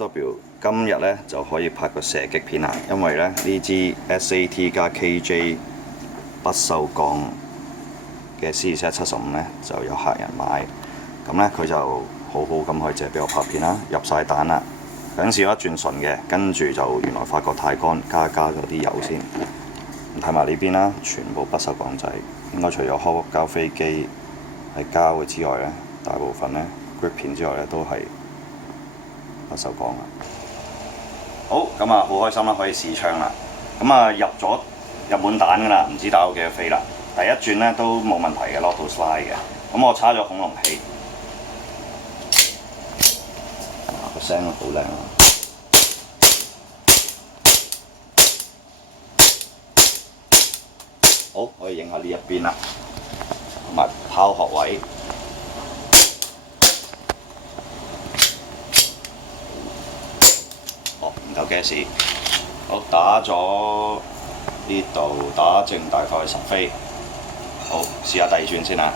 W 今日咧就可以拍個射擊片啦，因為咧呢支 SAT 加 KJ 不鏽鋼嘅 CZ75咧就有客人買，咁咧佢就好好咁去借俾我拍片啦，入晒彈啦，嗰陣時有一轉順嘅，跟住就原來發覺太乾，加咗啲油先。咁睇埋呢邊啦，全部不鏽鋼仔，應該除咗殼膠飛機係膠嘅之外咧，大部分咧 grip 片之外咧都係不鏽鋼啦。好，咁啊好開心啦，可以試槍啦。咁啊入滿彈㗎啦，唔知打到幾多飛啦。第一轉咧都冇問題嘅，落到 slide 嘅。咁我叉咗恐龍氣，個聲好靚啊！好，可以影下呢一邊啦，同埋拋殼位。唔夠 gas， 好，打咗呢度，打正大概10飛。好，試下第二轉先啦。